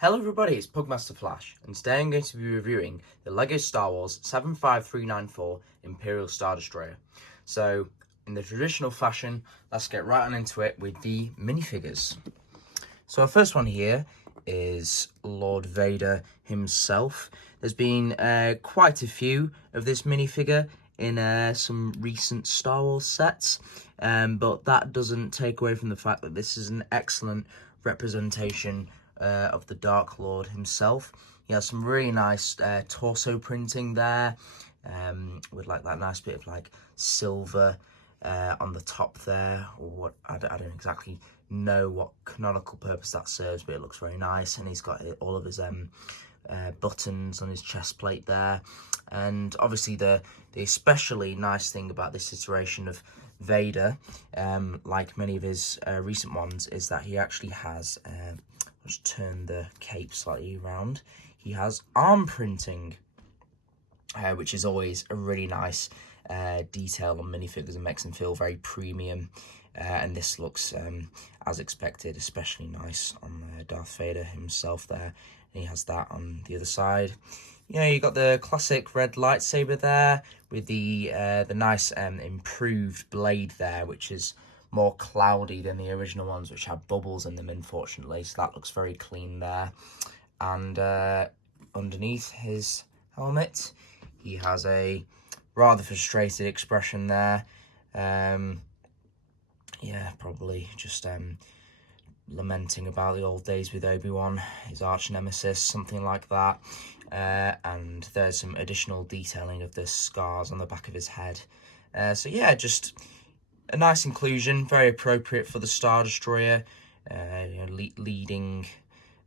Hello everybody, it's Pugmaster Flash, and today I'm going to be reviewing the LEGO Star Wars 75394 Imperial Star Destroyer. So, in the traditional fashion, let's get right on into it with the minifigures. So our first one here is Lord Vader himself. There's been quite a few of this minifigure in some recent Star Wars sets, but that doesn't take away from the fact that this is an excellent representation of the Dark Lord himself. He has some really nice torso printing there, with like that nice bit of like silver on the top there, or what I don't exactly know what canonical purpose that serves, but it looks very nice. And he's got all of his buttons on his chest plate there. And obviously the especially nice thing about this iteration of Vader, like many of his recent ones, is that he actually has, let's turn the cape slightly around, he has arm printing, which is always a really nice detail on minifigures and makes them feel very premium. And this looks, as expected, especially nice on Darth Vader himself there. And he has that on the other side. You know, you got the classic red lightsaber there with the nice improved blade there, which is more cloudy than the original ones, which have bubbles in them, unfortunately. So that looks very clean there. And underneath his helmet, he has a rather frustrated expression there. Yeah, probably just lamenting about the old days with Obi-Wan, his arch nemesis, something like that. And there's some additional detailing of the scars on the back of his head. So yeah, just a nice inclusion, very appropriate for the Star Destroyer, you know, leading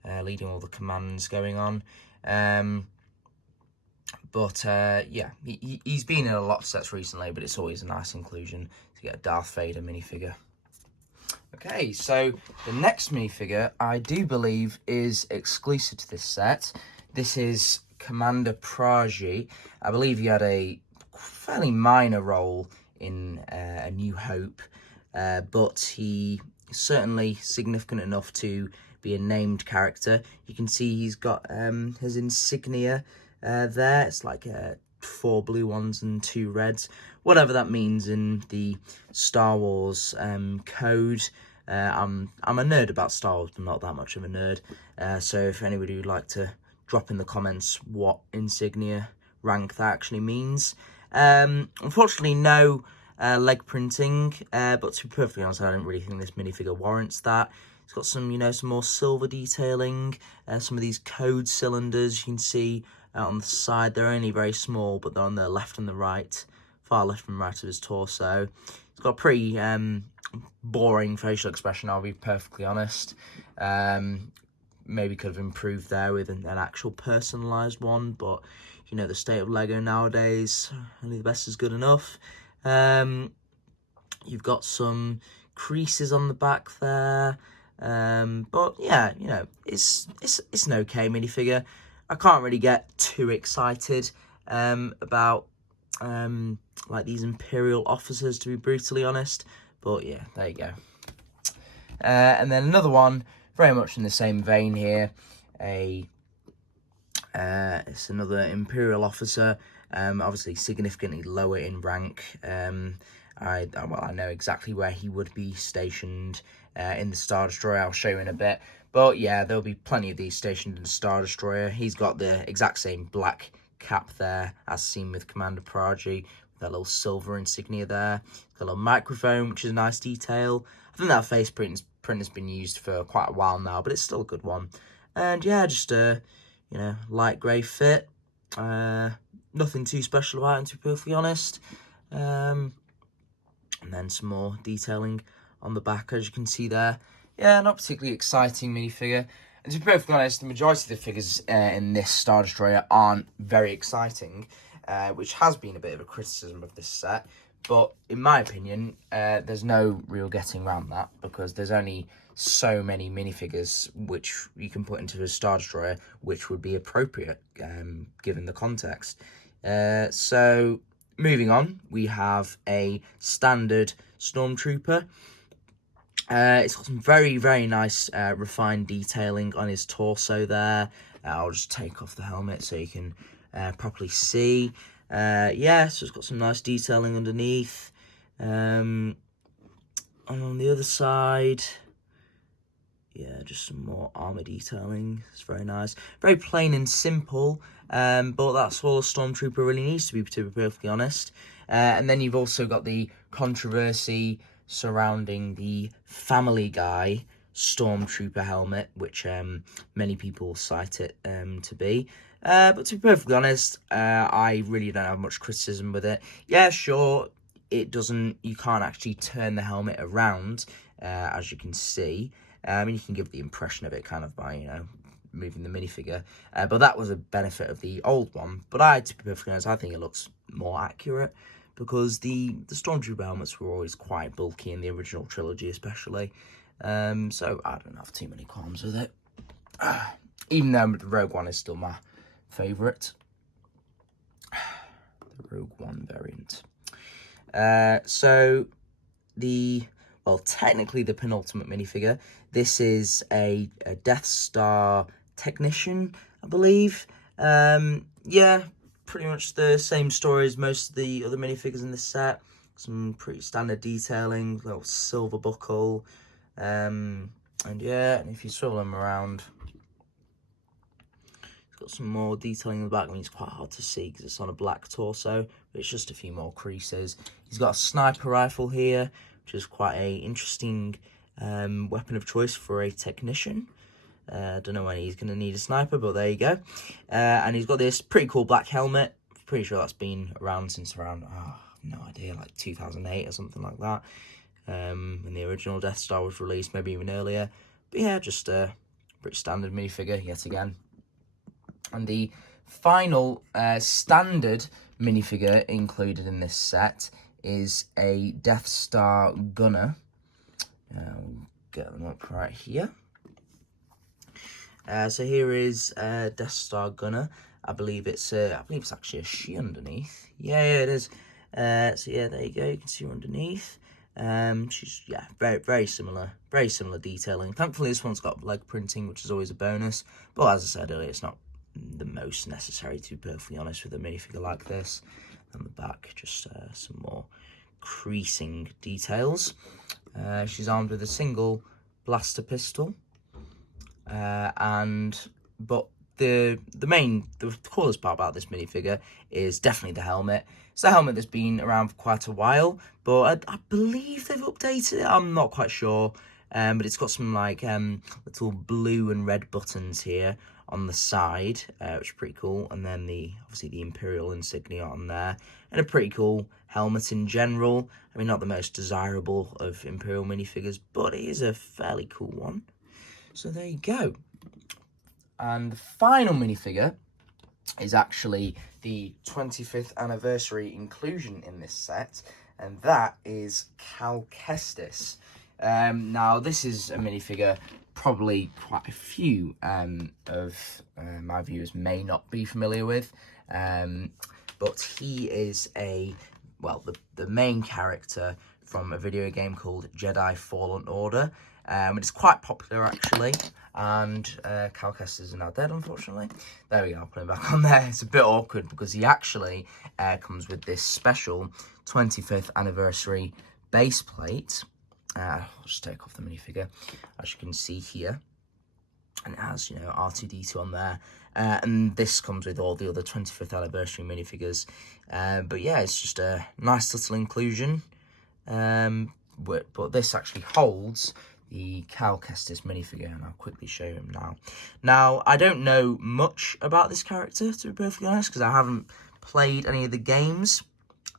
all the commands going on. But yeah, he's been in a lot of sets recently, but it's always a nice inclusion to get a Darth Vader minifigure. Okay, so the next minifigure I do believe is exclusive to this set. This is Commander Praji. I believe he had a fairly minor role in A New Hope, but he is certainly significant enough to be a named character. You can see he's got his insignia there. It's like 4 blue ones and 2 reds, whatever that means in the Star Wars code. I'm a nerd about Star Wars, but not that much of a nerd. So if anybody would like to drop in the comments what insignia rank that actually means. Unfortunately, no leg printing, but to be perfectly honest, I don't really think this minifigure warrants that. It's got some, you know, some more silver detailing. Some of these code cylinders you can see on the side, they're only very small, but they're on the left and the right, far left and right of his torso. It's got a pretty boring facial expression, I'll be perfectly honest. Maybe could have improved there with an actual personalised one, but you know, the state of Lego nowadays, only the best is good enough. You've got some creases on the back there, but yeah, you know, it's an okay minifigure. I can't really get too excited about like these Imperial officers, to be brutally honest. But yeah, there you go. And then another one, very much in the same vein here. It's another Imperial officer, obviously significantly lower in rank. I know exactly where he would be stationed in the Star Destroyer. I'll show you in a bit. But yeah, there'll be plenty of these stationed in the Star Destroyer. He's got the exact same black cap there as seen with Commander Praji, with that little silver insignia there. Got a little microphone, which is a nice detail. I think that face print has been used for quite a while now, but it's still a good one. And yeah, just a, you know, light grey fit. Nothing too special about him, to be perfectly honest. And then some more detailing on the back, as you can see there. Yeah, not particularly exciting minifigure. And to be perfectly honest, the majority of the figures in this Star Destroyer aren't very exciting, which has been a bit of a criticism of this set. But in my opinion, there's no real getting around that, because there's only so many minifigures which you can put into a Star Destroyer which would be appropriate given the context. So moving on, we have a standard Stormtrooper. It's got some very, very nice refined detailing on his torso there. I'll just take off the helmet so you can properly see. Yeah, so it's got some nice detailing underneath. And on the other side, yeah, just some more armor detailing. It's very nice. Very plain and simple, but that's all a Stormtrooper really needs to be perfectly honest. And then you've also got the controversy surrounding the Family Guy Stormtrooper helmet, which many people cite it to be. But to be perfectly honest, I really don't have much criticism with it. Yeah, sure, it doesn't, you can't actually turn the helmet around, as you can see. And you can give the impression of it kind of by, moving the minifigure. But that was a benefit of the old one. But to be perfectly honest, I think it looks more accurate because the Stormtrooper helmets were always quite bulky in the original trilogy, especially. So I don't have too many qualms with it. Even though the Rogue One is still my favourite. The Rogue One variant. Well, technically the penultimate minifigure. This is a Death Star technician, I believe. Yeah, pretty much the same story as most of the other minifigures in this set. Some pretty standard detailing, little silver buckle. And yeah, and if you swivel him around, it's got some more detailing in the back. I mean, it's quite hard to see because it's on a black torso, but it's just a few more creases. He's got a sniper rifle here, which is quite a interesting weapon of choice for a technician. Don't know when he's going to need a sniper, but there you go. And he's got this pretty cool black helmet. Pretty sure that's been around since around, no idea, like 2008 or something like that. When the original Death Star was released, maybe even earlier. But yeah, just a pretty standard minifigure yet again. And the final standard minifigure included in this set is a Death Star gunner. We'll get them up right here. So here is Death Star gunner. I believe it's actually a she underneath. Yeah, it is. So yeah, there you go. You can see her underneath. She's very similar detailing. Thankfully, this one's got leg printing, which is always a bonus. But as I said earlier, it's not the most necessary, to be perfectly honest, with a minifigure like this. On the back, just some more creasing details. She's armed with a single blaster pistol, but the coolest part about this minifigure is definitely the helmet. It's a helmet that's been around for quite a while, but I believe they've updated it. I'm not quite sure, but it's got some like little blue and red buttons here on the side, which is pretty cool. And then obviously the Imperial insignia on there, and a pretty cool helmet in general. I mean, not the most desirable of Imperial minifigures, but it is a fairly cool one. So there you go. And the final minifigure is actually the 25th anniversary inclusion in this set, and that is Cal Kestis. Now, this is a minifigure probably quite a few of my viewers may not be familiar with, but he is the main character from a video game called Jedi Fallen Order. It's quite popular, actually, and Cal Kestis is now dead, unfortunately. There we go, I'll put him back on there. It's a bit awkward because he actually comes with this special 25th anniversary base plate. I'll just take off the minifigure, as you can see here. And it has, R2-D2 on there. And this comes with all the other 25th anniversary minifigures. But yeah, it's just a nice little inclusion. But this actually holds the Cal Kestis minifigure, and I'll quickly show him now. Now, I don't know much about this character, to be perfectly honest, because I haven't played any of the games.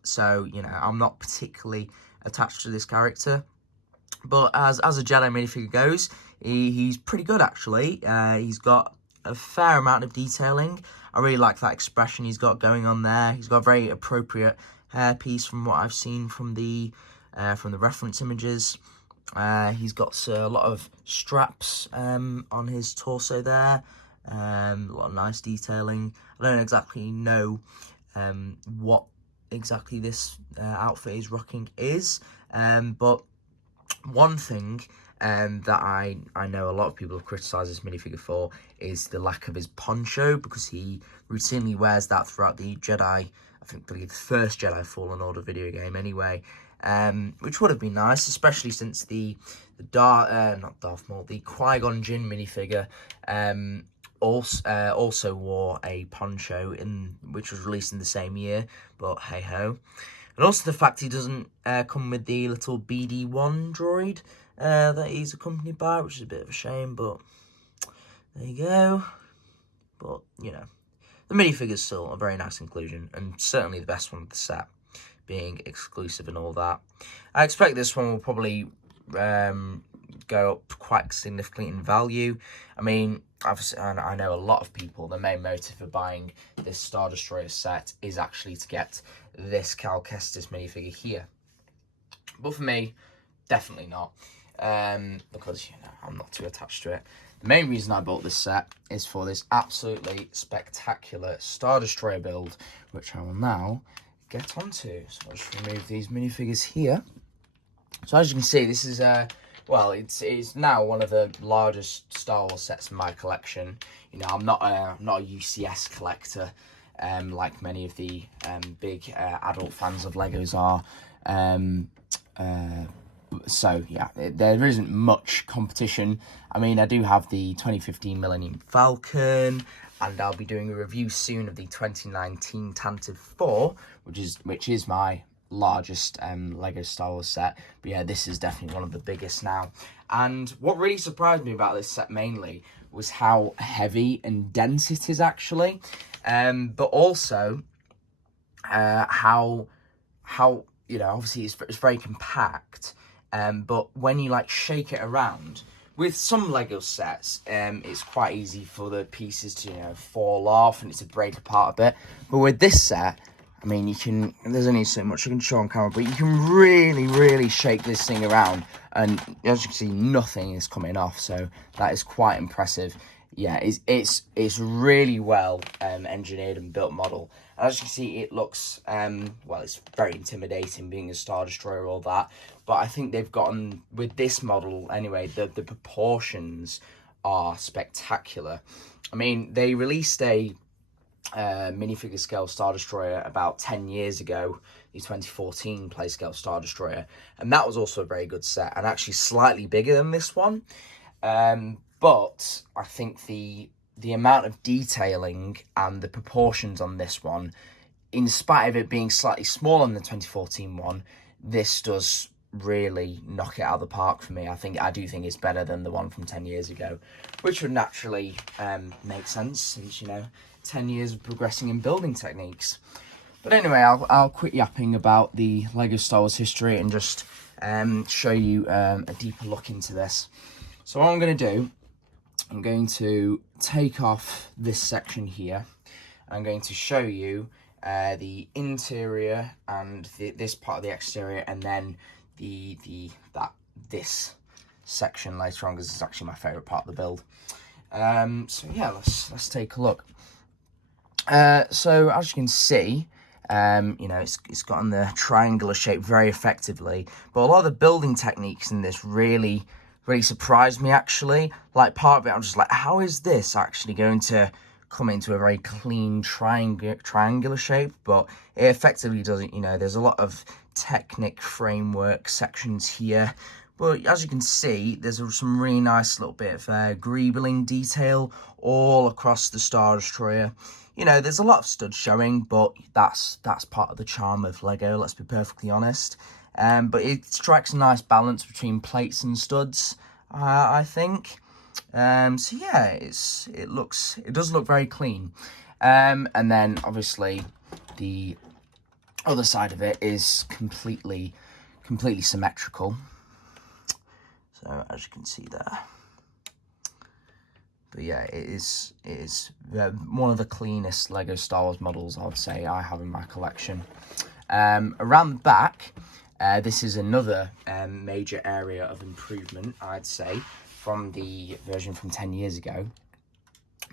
So, I'm not particularly attached to this character. But as a Jedi minifigure goes, he's pretty good, actually. He's got a fair amount of detailing. I really like that expression he's got going on there. He's got a very appropriate hairpiece from what I've seen from the reference images. He's got a lot of straps on his torso there. A lot of nice detailing. I don't exactly know what exactly this outfit he's rocking is, but one thing that I know a lot of people have criticised this minifigure for is the lack of his poncho, because he routinely wears that throughout the Jedi, I think the first Jedi Fallen Order video game anyway, which would have been nice, especially since the Qui-Gon Jinn minifigure also wore a poncho which was released in the same year, but hey ho. And also the fact he doesn't come with the little BD-1 droid that he's accompanied by, which is a bit of a shame, but there you go. But, you know, the minifigure's still a very nice inclusion, and certainly the best one of the set, being exclusive and all that. I expect this one will probably go up quite significantly in value. I mean, obviously, I know a lot of people, the main motive for buying this Star Destroyer set is actually to get this Cal Kestis minifigure here. But for me, definitely not. Because, you know, I'm not too attached to it. The main reason I bought this set is for this absolutely spectacular Star Destroyer build, which I will now get onto. So I'll just remove these minifigures here. So as you can see, this is well, it's now one of the largest Star Wars sets in my collection. You know, I'm not a UCS collector, like many of the big adult fans of Legos are. So yeah, there isn't much competition. I mean, I do have the 2015 Millennium Falcon, and I'll be doing a review soon of the 2019 Tantive 4, which is my largest Lego Star Wars set. But yeah, this is definitely one of the biggest now. And what really surprised me about this set mainly was how heavy and dense it is actually, but also how you know, obviously it's very compact. But when you like shake it around, with some Lego sets, it's quite easy for the pieces to, you know, fall off and to break apart a bit. But with this set, I mean, there's only so much I can show on camera, but you can really shake this thing around, and as you can see, nothing is coming off. So that is quite impressive. Yeah, it's really well engineered and built model. And as you can see, it looks well, it's very intimidating being a Star Destroyer, all that. But I think they've gotten, with this model anyway, the proportions are spectacular. I mean, they released a minifigure scale Star Destroyer about 10 years ago, the 2014 play scale Star Destroyer, and that was also a very good set, and actually slightly bigger than this one. But I think the amount of detailing and the proportions on this one, in spite of it being slightly smaller than the 2014 one, this does really knock it out of the park for me. I do think it's better than the one from 10 years ago, which would naturally make sense, since, you know, 10 years of progressing in building techniques. But anyway, I'll quit yapping about the Lego Star Wars history and just show you a deeper look into this. So what I'm going to do, I'm going to take off this section here. I'm going to show you the interior and this part of the exterior, and then this section later on, because it's actually my favourite part of the build. So yeah, let's take a look. So as you can see, you know, it's gotten the triangular shape very effectively, but a lot of the building techniques in this really surprised me actually. Like, part of it, I'm just like, how is this actually going to come into a very clean triangular shape? But it effectively doesn't. You know, there's a lot of Technic framework sections here, but as you can see, there's some really nice little bit of greebling detail all across the Star Destroyer. You know, there's a lot of studs showing, but that's part of the charm of Lego, let's be perfectly honest. But it strikes a nice balance between plates and studs, I think. So yeah, it does look very clean. And then obviously the other side of it is completely symmetrical. So as you can see there. But yeah, it is one of the cleanest Lego Star Wars models I would say I have in my collection. Around the back, this is another major area of improvement, I'd say, from the version from 10 years ago.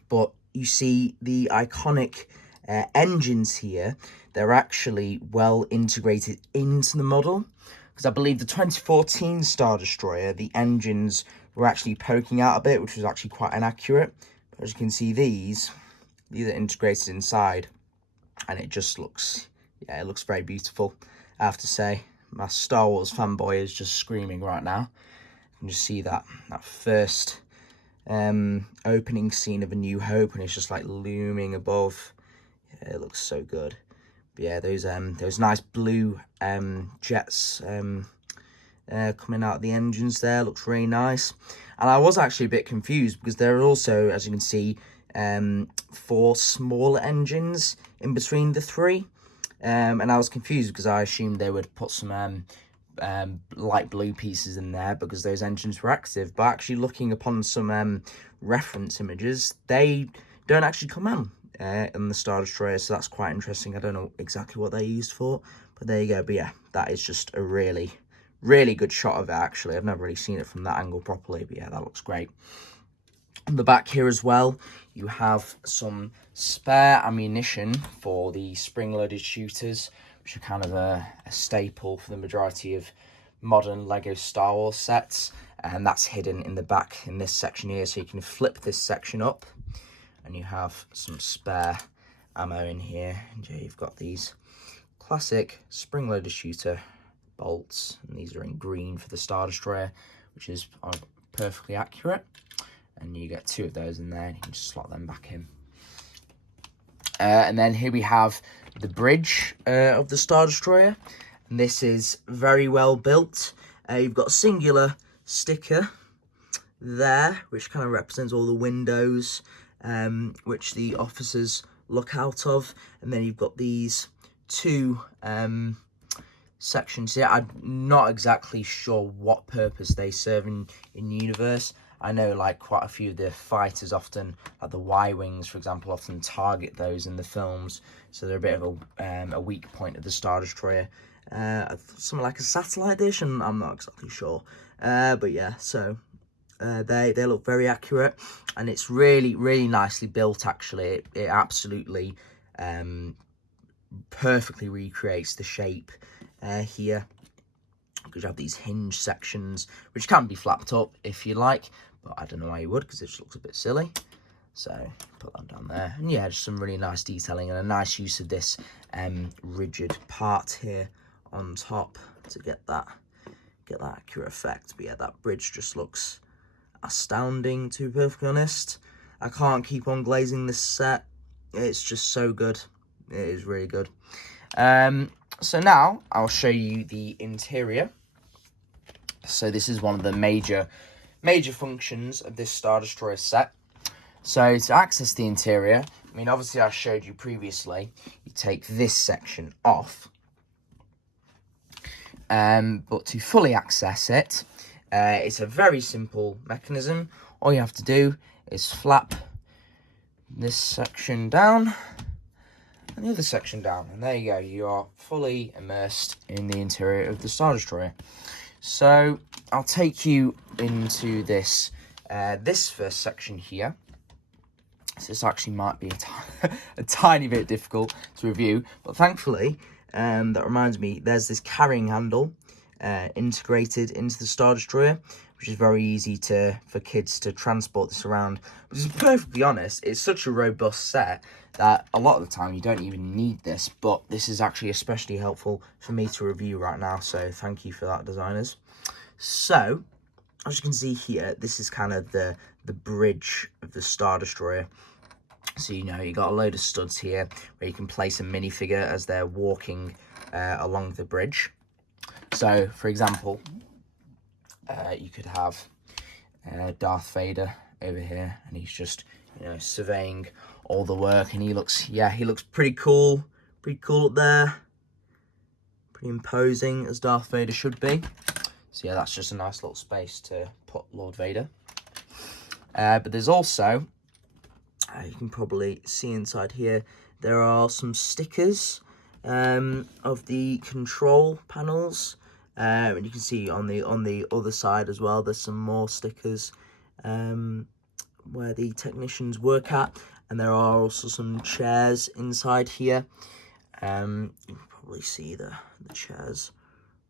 But you see the iconic engines here, they're actually well integrated into the model. because I believe the 2014 Star Destroyer, the engines were actually poking out a bit, which was actually quite inaccurate. But as you can see, these are integrated inside, and it just looks, yeah, it looks very beautiful, I have to say. My Star Wars fanboy is just screaming right now. You can just see that first opening scene of A New Hope, and it's just like looming above. Yeah, it looks so good. But yeah, those nice blue jets coming out of the engines there looks really nice. And I was actually a bit confused because there are also, as you can see, 4 smaller engines in between the 3. And I was confused because I assumed they would put some light blue pieces in there because those engines were active. But actually looking upon some reference images, they don't actually come on in the Star Destroyer, so that's quite interesting. I don't know exactly what they're used for, but there you go. But yeah, that is just a really, really good shot of it, actually. I've never really seen it from that angle properly, but yeah, that looks great. On the back here as well, you have some spare ammunition for the spring-loaded shooters, which are kind of a staple for the majority of modern LEGO Star Wars sets. And that's hidden in the back in this section here, so you can flip this section up, and you have some spare ammo in here. And you've got these classic spring-loaded shooter bolts, and these are in green for the Star Destroyer, which is perfectly accurate. And you get 2 of those in there, and you can just slot them back in. And then here we have the bridge of the Star Destroyer, and this is very well built. You've got a singular sticker there, which kind of represents all the windows which the officers look out of, and then you've got these 2 sections here. I'm not exactly sure what purpose they serve in universe. I know like quite a few of the fighters often, like the Y-Wings for example, often target those in the films, so they're a bit of a weak point of the Star Destroyer. Something like a satellite dish, and I'm not exactly sure. But yeah, so they look very accurate, and it's really, really nicely built actually. It absolutely perfectly recreates the shape here, because you have these hinge sections which can be flapped up if you like, but I don't know why you would, because it just looks a bit silly. So put that down there, and yeah, just some really nice detailing and a nice use of this rigid part here on top to get that accurate effect. But yeah, that bridge just looks astounding, to be perfectly honest. I can't keep on glazing this set. It's just so good. It is really good. So now I'll show you the interior. So this is one of the major functions of this Star Destroyer set. So to access the interior, I mean, obviously I showed you previously, you take this section off. But to fully access it, it's a very simple mechanism. All you have to do is flap this section down and the other section down, and there you go. You are fully immersed in the interior of the Star Destroyer. So I'll take you into this this first section here. So this actually might be a tiny bit difficult to review, but thankfully, that reminds me, there's this carrying handle integrated into the Star Destroyer, which is very easy for kids to transport this around. But to be perfectly honest, it's such a robust set that a lot of the time you don't even need this, but this is actually especially helpful for me to review right now, so thank you for that, designers. So, as you can see here, this is kind of the bridge of the Star Destroyer. So, you know, you got a load of studs here where you can place a minifigure as they're walking along the bridge. So, for example, you could have Darth Vader over here, and he's just, you know, surveying all the work, and he looks pretty cool up there, pretty imposing, as Darth Vader should be. So yeah, that's just a nice little space to put Lord Vader. But there's also, you can probably see inside here, there are some stickers of the control panels. And you can see on the other side as well, there's some more stickers where the technicians work at, and there are also some chairs inside here. You can probably see the chairs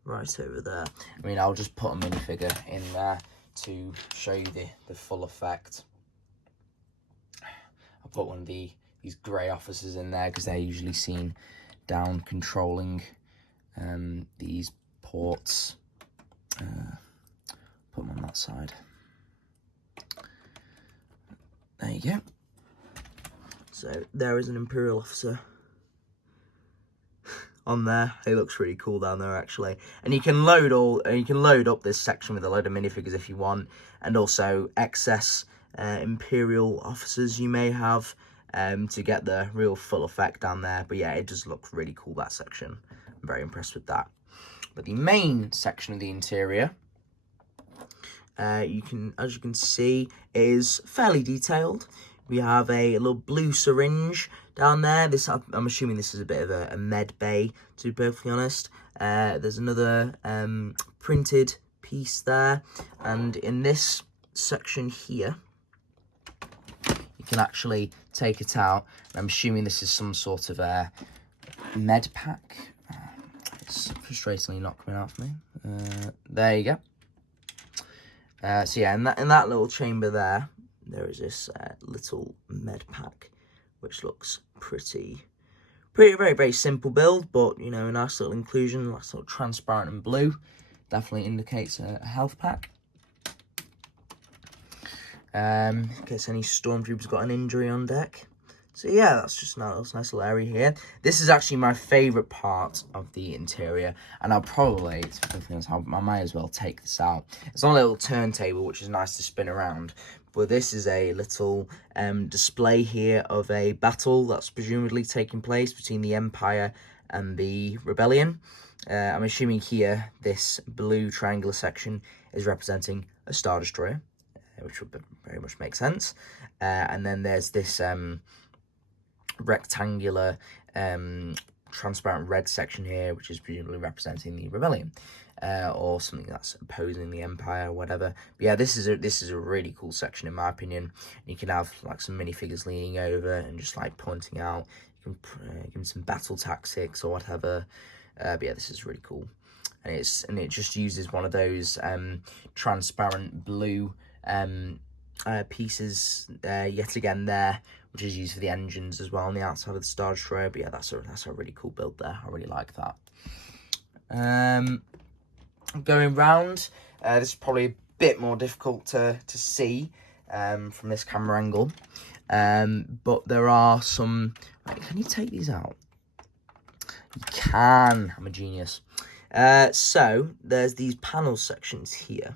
right over there. I mean, I'll just put a minifigure in there to show you the full effect. I'll put one of these grey officers in there because they're usually seen down controlling these ports. Put them on that side. There you go. So there is an Imperial officer on there. He looks really cool down there actually. And you can load up this section with a load of minifigures if you want, and also excess Imperial officers you may have to get the real full effect down there. But yeah, it does look really cool, that section. I'm very impressed with that. But the main section of the interior, as you can see, is fairly detailed. We have a little blue syringe down there. I'm assuming this is a bit of a med bay, to be perfectly honest. There's another printed piece there, and in this section here, you can actually take it out. I'm assuming this is some sort of a med pack. It's frustratingly not coming out for me. There you go. So yeah, in that little chamber there is this little med pack, which looks very, very simple build, but you know, a nice little inclusion, nice little transparent and blue, definitely indicates a health pack. In case any stormtroopers got an injury on deck. So yeah, that's just a nice little area here. This is actually my favourite part of the interior, and I'll probably, I might as well take this out. It's on a little turntable, which is nice to spin around. But this is a little display here of a battle that's presumably taking place between the Empire and the Rebellion. I'm assuming here, this blue triangular section is representing a Star Destroyer, which would very much make sense. And then there's this rectangular transparent red section here, which is presumably representing the Rebellion, or something that's opposing the Empire or whatever. But yeah, this is a really cool section in my opinion. You can have like some minifigures leaning over and just like pointing out. You can give them some battle tactics or whatever. But yeah, this is really cool, and it just uses one of those transparent blue pieces yet again there, which is used for the engines as well on the outside of the Star Destroyer. But yeah, that's a really cool build there. I really like that. Going round, this is probably a bit more difficult to see from this camera angle, but there are some. Wait, can you take these out? You can. I'm a genius. So there's these panel sections here.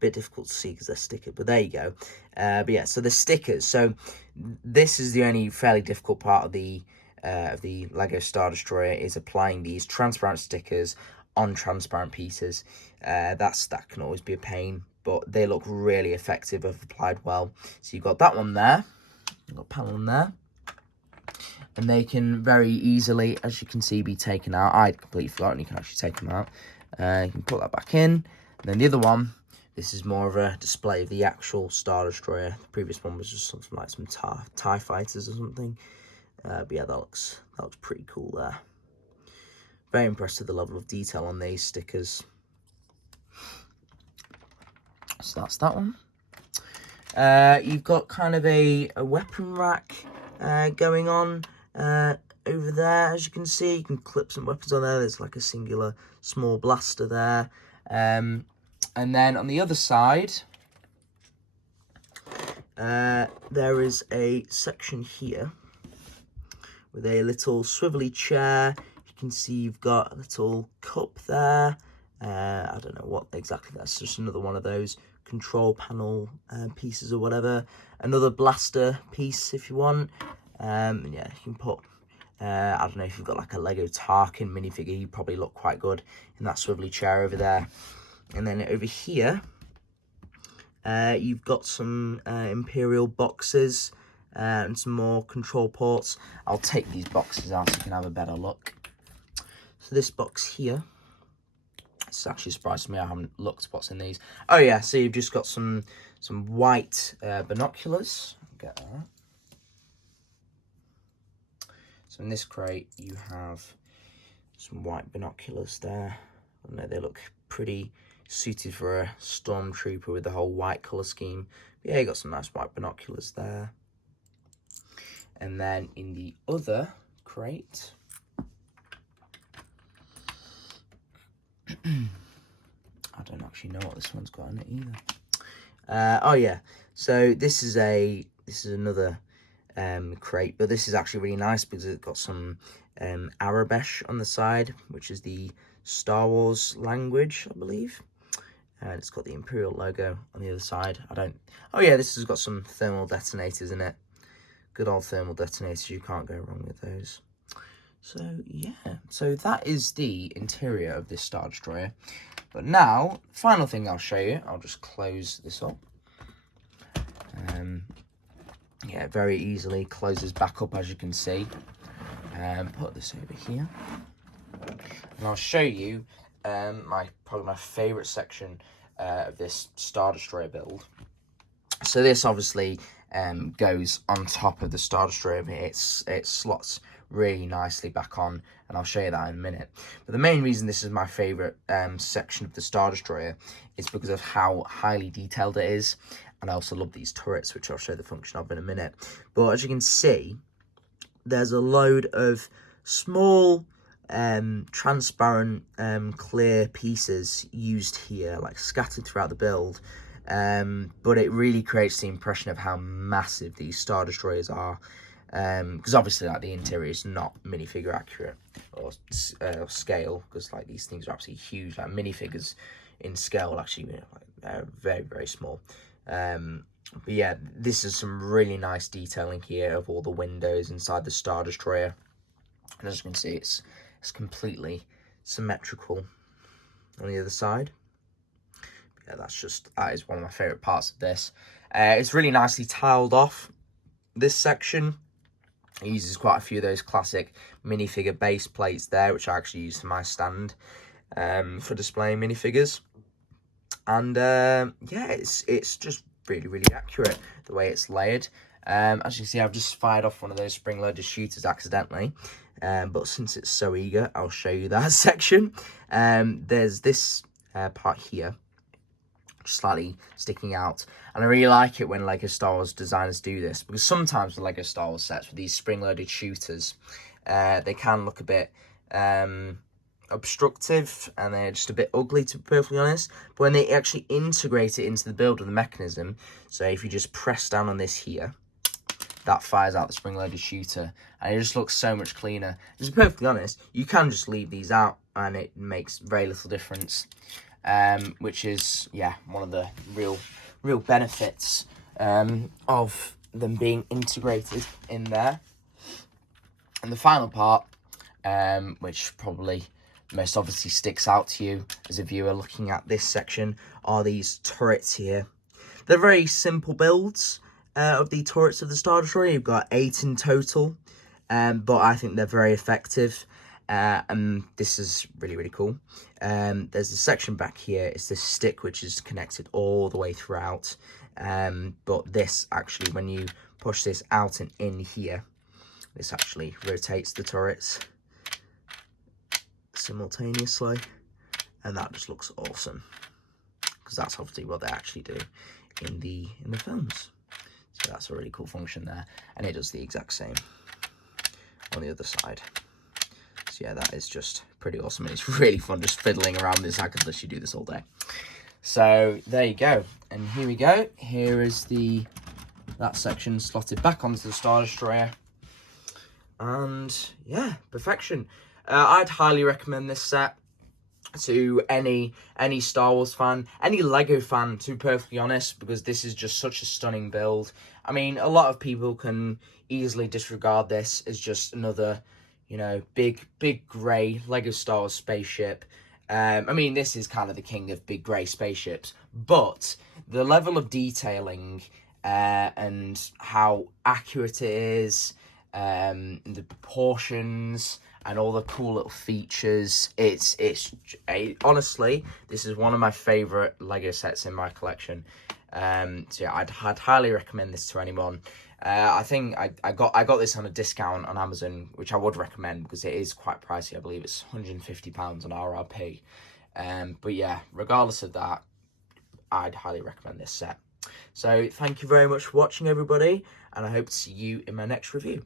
Bit difficult to see because they're stickered, but there you go. But yeah, so the stickers. So this is the only fairly difficult part of the Lego Star Destroyer, is applying these transparent stickers on transparent pieces. That can always be a pain, but they look really effective if applied well. So you've got that one there, you've got a panel in there, and they can very easily, as you can see, be taken out. I completely forgot, and you can actually take them out. You can put that back in, and then the other one. This is more of a display of the actual Star Destroyer. The previous one was just something like some TIE fighters or something. But yeah, that looks pretty cool there. Very impressed with the level of detail on these stickers. So that's that one. You've got kind of a weapon rack going on over there. As you can see, you can clip some weapons on there. There's like a singular small blaster there. And then on the other side, there is a section here with a little swivelly chair. You can see you've got a little cup there. I don't know what exactly that's. Just another one of those control panel pieces or whatever. Another blaster piece if you want. Yeah, you can put. I don't know if you've got like a Lego Tarkin minifigure. You probably look quite good in that swivelly chair over there. And then over here, you've got some Imperial boxes and some more control ports. I'll take these boxes out so you can have a better look. So this box here, it's actually surprised me. I haven't looked what's in these. Oh yeah, so you've just got some white binoculars. Get that. So in this crate, you have some white binoculars there. No, they look pretty suited for a stormtrooper with the whole white colour scheme. But yeah, you got some nice white binoculars there. And then in the other crate, I don't actually know what this one's got in it either. Oh yeah, so this is another crate, but this is actually really nice because it's got some Arabesh on the side, which is the Star Wars language, I believe. And it's got the Imperial logo on the other side. Oh yeah, this has got some thermal detonators in it. Good old thermal detonators, you can't go wrong with those. So yeah, so that is the interior of this Star Destroyer. But now, final thing I'll show you, I'll just close this up. Yeah, very easily closes back up, as you can see. Put this over here. And I'll show you probably my favourite section of this Star Destroyer build. So this obviously goes on top of the Star Destroyer. It slots really nicely back on, and I'll show you that in a minute. But the main reason this is my favourite section of the Star Destroyer is because of how highly detailed it is, and I also love these turrets, which I'll show the function of in a minute. But as you can see, there's a load of small transparent clear pieces used here, like scattered throughout the build. But it really creates the impression of how massive these Star Destroyers are, because obviously like the interior is not minifigure accurate or scale, because like these things are absolutely huge. Like minifigures in scale actually, you know, like, very, very small. But yeah, this is some really nice detailing here of all the windows inside the Star Destroyer, and as you can see, it's completely symmetrical on the other side. Yeah, that is one of my favourite parts of this. It's really nicely tiled off, this section. It uses quite a few of those classic minifigure base plates there, which I actually use for my stand for displaying minifigures. And yeah, it's just really, really accurate the way it's layered. As you can see, I've just fired off one of those spring-loaded shooters accidentally. But since it's so eager, I'll show you that section. There's this part here, slightly sticking out, and I really like it when LEGO Star Wars designers do this, because sometimes the LEGO Star Wars sets with these spring-loaded shooters, they can look a bit obstructive, and they're just a bit ugly, to be perfectly honest. But when they actually integrate it into the build of the mechanism, so if you just press down on this here, that fires out the spring-loaded shooter, and it just looks so much cleaner. To be perfectly honest, you can just leave these out, and it makes very little difference, which is, yeah, one of the real benefits of them being integrated in there. And the final part, which probably most obviously sticks out to you as a viewer looking at this section, are these turrets here. They're very simple builds of the turrets of the Star Destroyer. You've got 8 in total, but I think they're very effective, and this is really, really cool. There's a section back here, it's this stick which is connected all the way throughout, but this actually, when you push this out and in here, this actually rotates the turrets simultaneously, and that just looks awesome, because that's obviously what they actually do in the films. So that's a really cool function there, and it does the exact same on the other side. So yeah, that is just pretty awesome, and it's really fun just fiddling around this. I could literally do this all day. So there you go, and here we go. Here is that section slotted back onto the Star Destroyer, and yeah, perfection. I'd highly recommend this set to any Star Wars fan, any LEGO fan, to be perfectly honest, because this is just such a stunning build. I mean, a lot of people can easily disregard this as just another, you know, big grey LEGO Star Wars spaceship. I mean, this is kind of the king of big grey spaceships, but the level of detailing and how accurate it is, the proportions, and all the cool little features. Honestly, this is one of my favourite LEGO sets in my collection. So yeah, I'd highly recommend this to anyone. I think I got this on a discount on Amazon, which I would recommend because it is quite pricey. I believe it's £150 on RRP. But yeah, regardless of that, I'd highly recommend this set. So thank you very much for watching, everybody, and I hope to see you in my next review.